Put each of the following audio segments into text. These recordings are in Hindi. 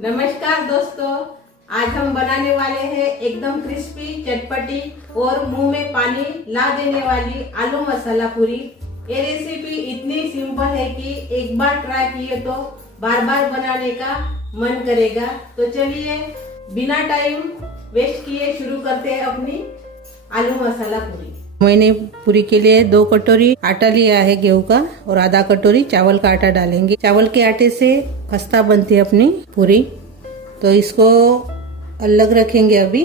नमस्कार दोस्तों, आज हम बनाने वाले हैं एकदम क्रिस्पी, चटपटी और मुंह में पानी ला देने वाली आलू मसाला पूरी। ये रेसिपी इतनी सिंपल है कि एक बार ट्राई किए तो बार बार बनाने का मन करेगा। तो चलिए बिना टाइम वेस्ट किए शुरू करते हैं अपनी आलू मसाला पूरी। मैंने पूरी के लिए 2 कटोरी आटा लिया है गेहूं का और आधा कटोरी चावल का आटा डालेंगे। चावल के आटे से खस्ता बनती है अपनी पूरी, तो इसको अलग रखेंगे अभी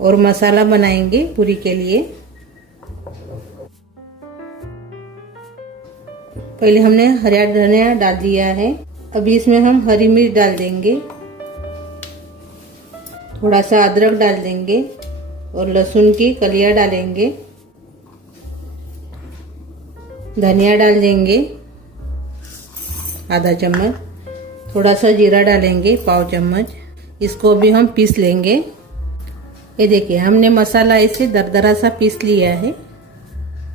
और मसाला बनाएंगे पूरी के लिए। पहले हमने हरा धनिया डाल दिया है, अभी इसमें हम हरी मिर्च डाल देंगे, थोड़ा सा अदरक डाल देंगे और लहसुन की कलियां डालेंगे। धनिया डाल देंगे आधा चम्मच, थोड़ा सा जीरा डालेंगे पाव चम्मच। इसको भी हम पीस लेंगे। ये देखिए हमने मसाला ऐसे दरदरा सा पीस लिया है,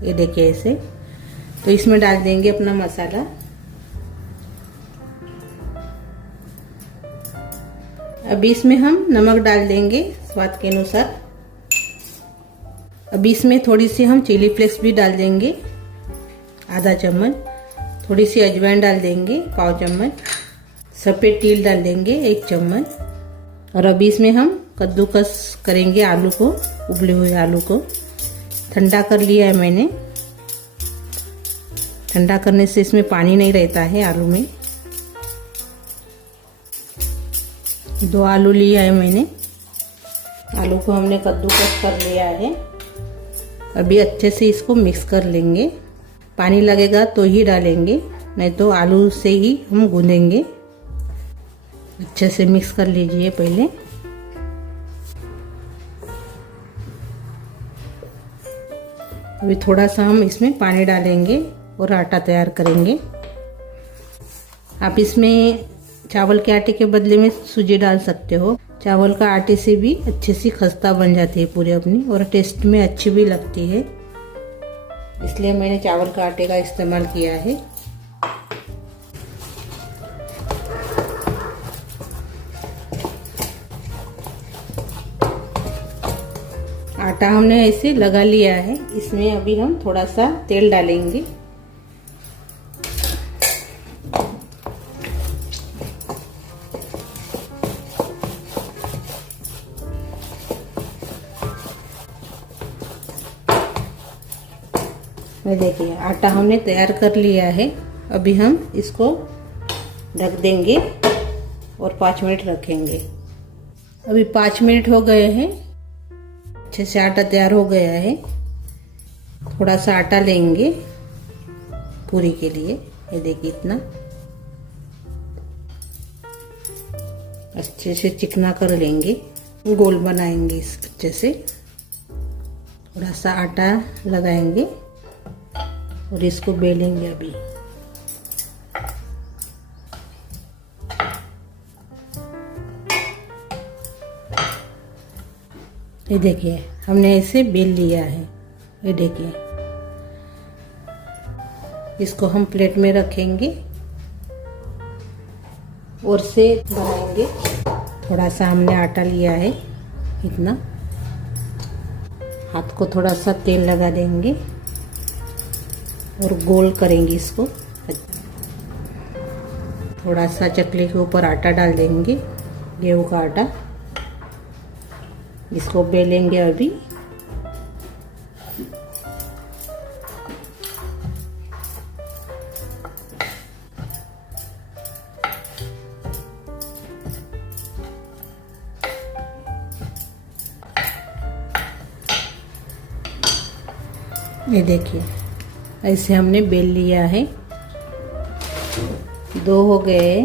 ये देखिए ऐसे। तो इसमें डाल देंगे अपना मसाला। अभी इसमें हम नमक डाल देंगे स्वाद के अनुसार। अभी इसमें थोड़ी सी हम चिली फ्लेक्स भी डाल देंगे आधा चम्मच, थोड़ी सी अजवाइन डाल देंगे पाव चम्मच, सफ़ेद तिल डाल देंगे 1 चम्मच। और अभी इसमें हम कद्दूकस करेंगे आलू को, उबले हुए आलू को। ठंडा कर लिया है मैंने। ठंडा करने से इसमें पानी नहीं रहता है आलू में। 2 आलू लिया है मैंने। आलू को हमने कद्दूकस कर लिया है। अभी अच्छे से इसको मिक्स कर लेंगे। पानी लगेगा तो ही डालेंगे, नहीं तो आलू से ही हम गूंदेंगे। अच्छे से मिक्स कर लीजिए पहले। अभी थोड़ा सा हम इसमें पानी डालेंगे और आटा तैयार करेंगे। आप इसमें चावल के आटे के बदले में सूजी डाल सकते हो। चावल का आटे से भी अच्छे सी खस्ता बन जाती है पूरी अपनी, और टेस्ट में अच्छी भी लगती है, इसलिए मैंने चावल का आटे का इस्तेमाल किया है। आटा हमने ऐसे लगा लिया है। इसमें अभी हम थोड़ा सा तेल डालेंगे। ये देखिए आटा हमने तैयार कर लिया है। अभी हम इसको ढक देंगे और 5 मिनट रखेंगे। अभी 5 मिनट हो गए हैं, अच्छे से आटा तैयार हो गया है। थोड़ा सा आटा लेंगे पूरी के लिए, ये देखिए इतना अच्छे से चिकना कर लेंगे, गोल बनाएंगे इस अच्छे से। थोड़ा सा आटा लगाएंगे और इसको बेलेंगे। अभी ये देखिए हमने ऐसे बेल लिया है। ये देखिए इसको हम प्लेट में रखेंगे और से बनाएंगे। थोड़ा सा हमने आटा लिया है इतना, हाथ को थोड़ा सा तेल लगा देंगे और गोल करेंगे इसको। थोड़ा सा चकले के ऊपर आटा डाल देंगे, गेहूं का आटा। इसको बेलेंगे अभी। ये देखिए ऐसे हमने बेल लिया है। 2 हो गए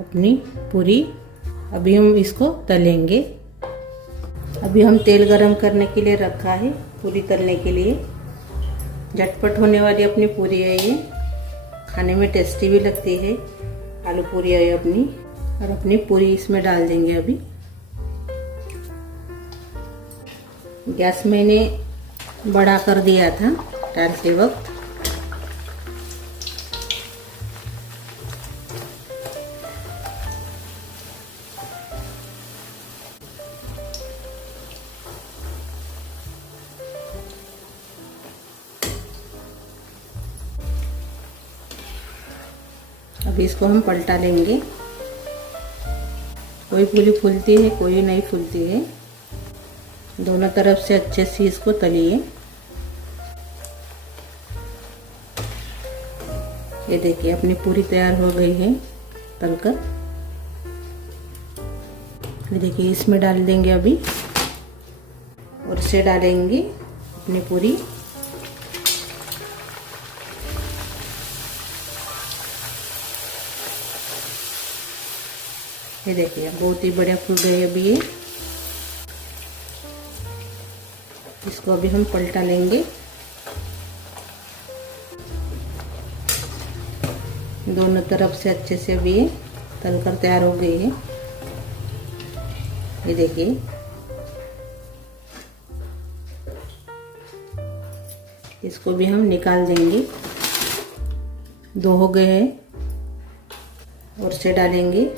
अपनी पूरी। अभी हम इसको तलेंगे। अभी हम तेल गरम करने के लिए रखा है पूरी तलने के लिए। झटपट होने वाली अपनी पूरी है ये, खाने में टेस्टी भी लगती है। आलू पूरी है अपनी, और अपनी पूरी इसमें डाल देंगे। अभी गैस मैंने बड़ा कर दिया था डालते वक्त। अभी इसको हम पलटा लेंगे। कोई पूरी फूलती है, कोई नहीं फूलती है। दोनों तरफ से अच्छे से इसको तलिए। ये देखिए अपनी पूरी तैयार हो गई है तलकर। ये देखिए इसमें डाल देंगे अभी, और इसे डालेंगे अपनी पूरी। ये देखिए बहुत ही बढ़िया फूल गई अभी ये। इसको अभी हम पलटा लेंगे। दोनों तरफ से अच्छे से अभी ये तलकर तैयार हो गई है। ये देखिए इसको भी हम निकाल देंगे। 2 हो गए हैं, और से डालेंगे।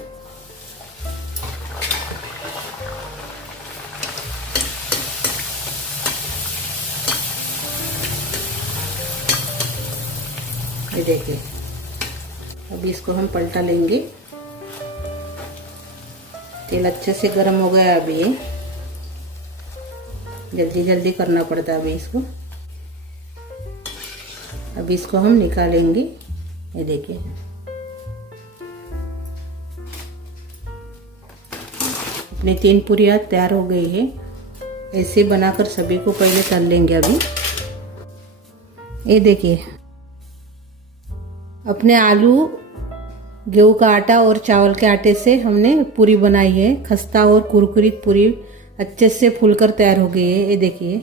ये देखिए अभी इसको हम पलटा लेंगे। तेल अच्छे से गर्म हो गया अभी ये। जल्दी जल्दी करना पड़ता है अभी इसको। अभी इसको हम निकालेंगे। ये देखिए अपनी 3 पूरियाँ तैयार हो गई है। ऐसे बनाकर सभी को पहले तल लेंगे अभी। ये देखिए अपने आलू, गेहूं का आटा और चावल के आटे से हमने पूरी बनाई है। खस्ता और कुरकुरीत पूरी अच्छे से फूलकर तैयार हो गई है। ये देखिए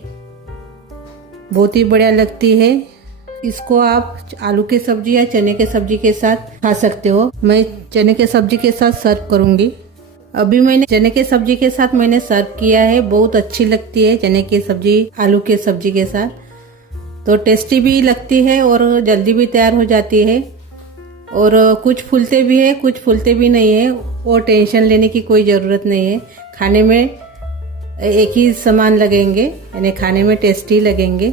बहुत ही बढ़िया लगती है। इसको आप आलू की सब्जी या चने के सब्जी के साथ खा सकते हो। मैं चने के सब्जी के साथ सर्व करूंगी। अभी मैंने चने के सब्जी के साथ मैंने सर्व किया है। बहुत अच्छी लगती है चने की सब्जी आलू के सब्जी के साथ। तो टेस्टी भी लगती है और जल्दी भी तैयार हो जाती है। और कुछ फूलते भी है, कुछ फूलते भी नहीं है। और टेंशन लेने की कोई ज़रूरत नहीं है। खाने में एक ही समान लगेंगे, यानी खाने में टेस्टी लगेंगे।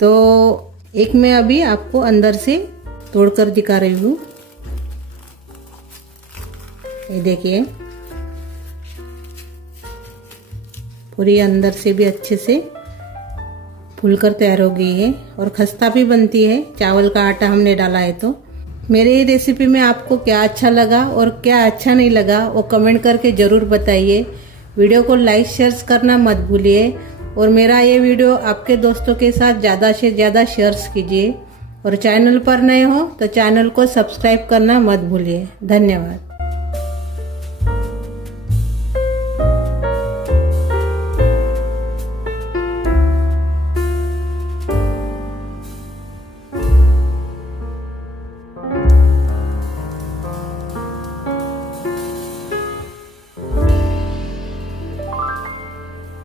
तो एक मैं अभी आपको अंदर से तोड़कर दिखा रही हूँ। ये देखिए पूरी अंदर से भी अच्छे से फूलकर तैयार हो गई है। और खस्ता भी बनती है, चावल का आटा हमने डाला है। तो मेरे ये रेसिपी में आपको क्या अच्छा लगा और क्या अच्छा नहीं लगा वो कमेंट करके ज़रूर बताइए। वीडियो को लाइक शेयर करना मत भूलिए। और मेरा ये वीडियो आपके दोस्तों के साथ ज़्यादा से ज़्यादा शेयर कीजिए। और चैनल पर नए हो तो चैनल को सब्सक्राइब करना मत भूलिए। धन्यवाद।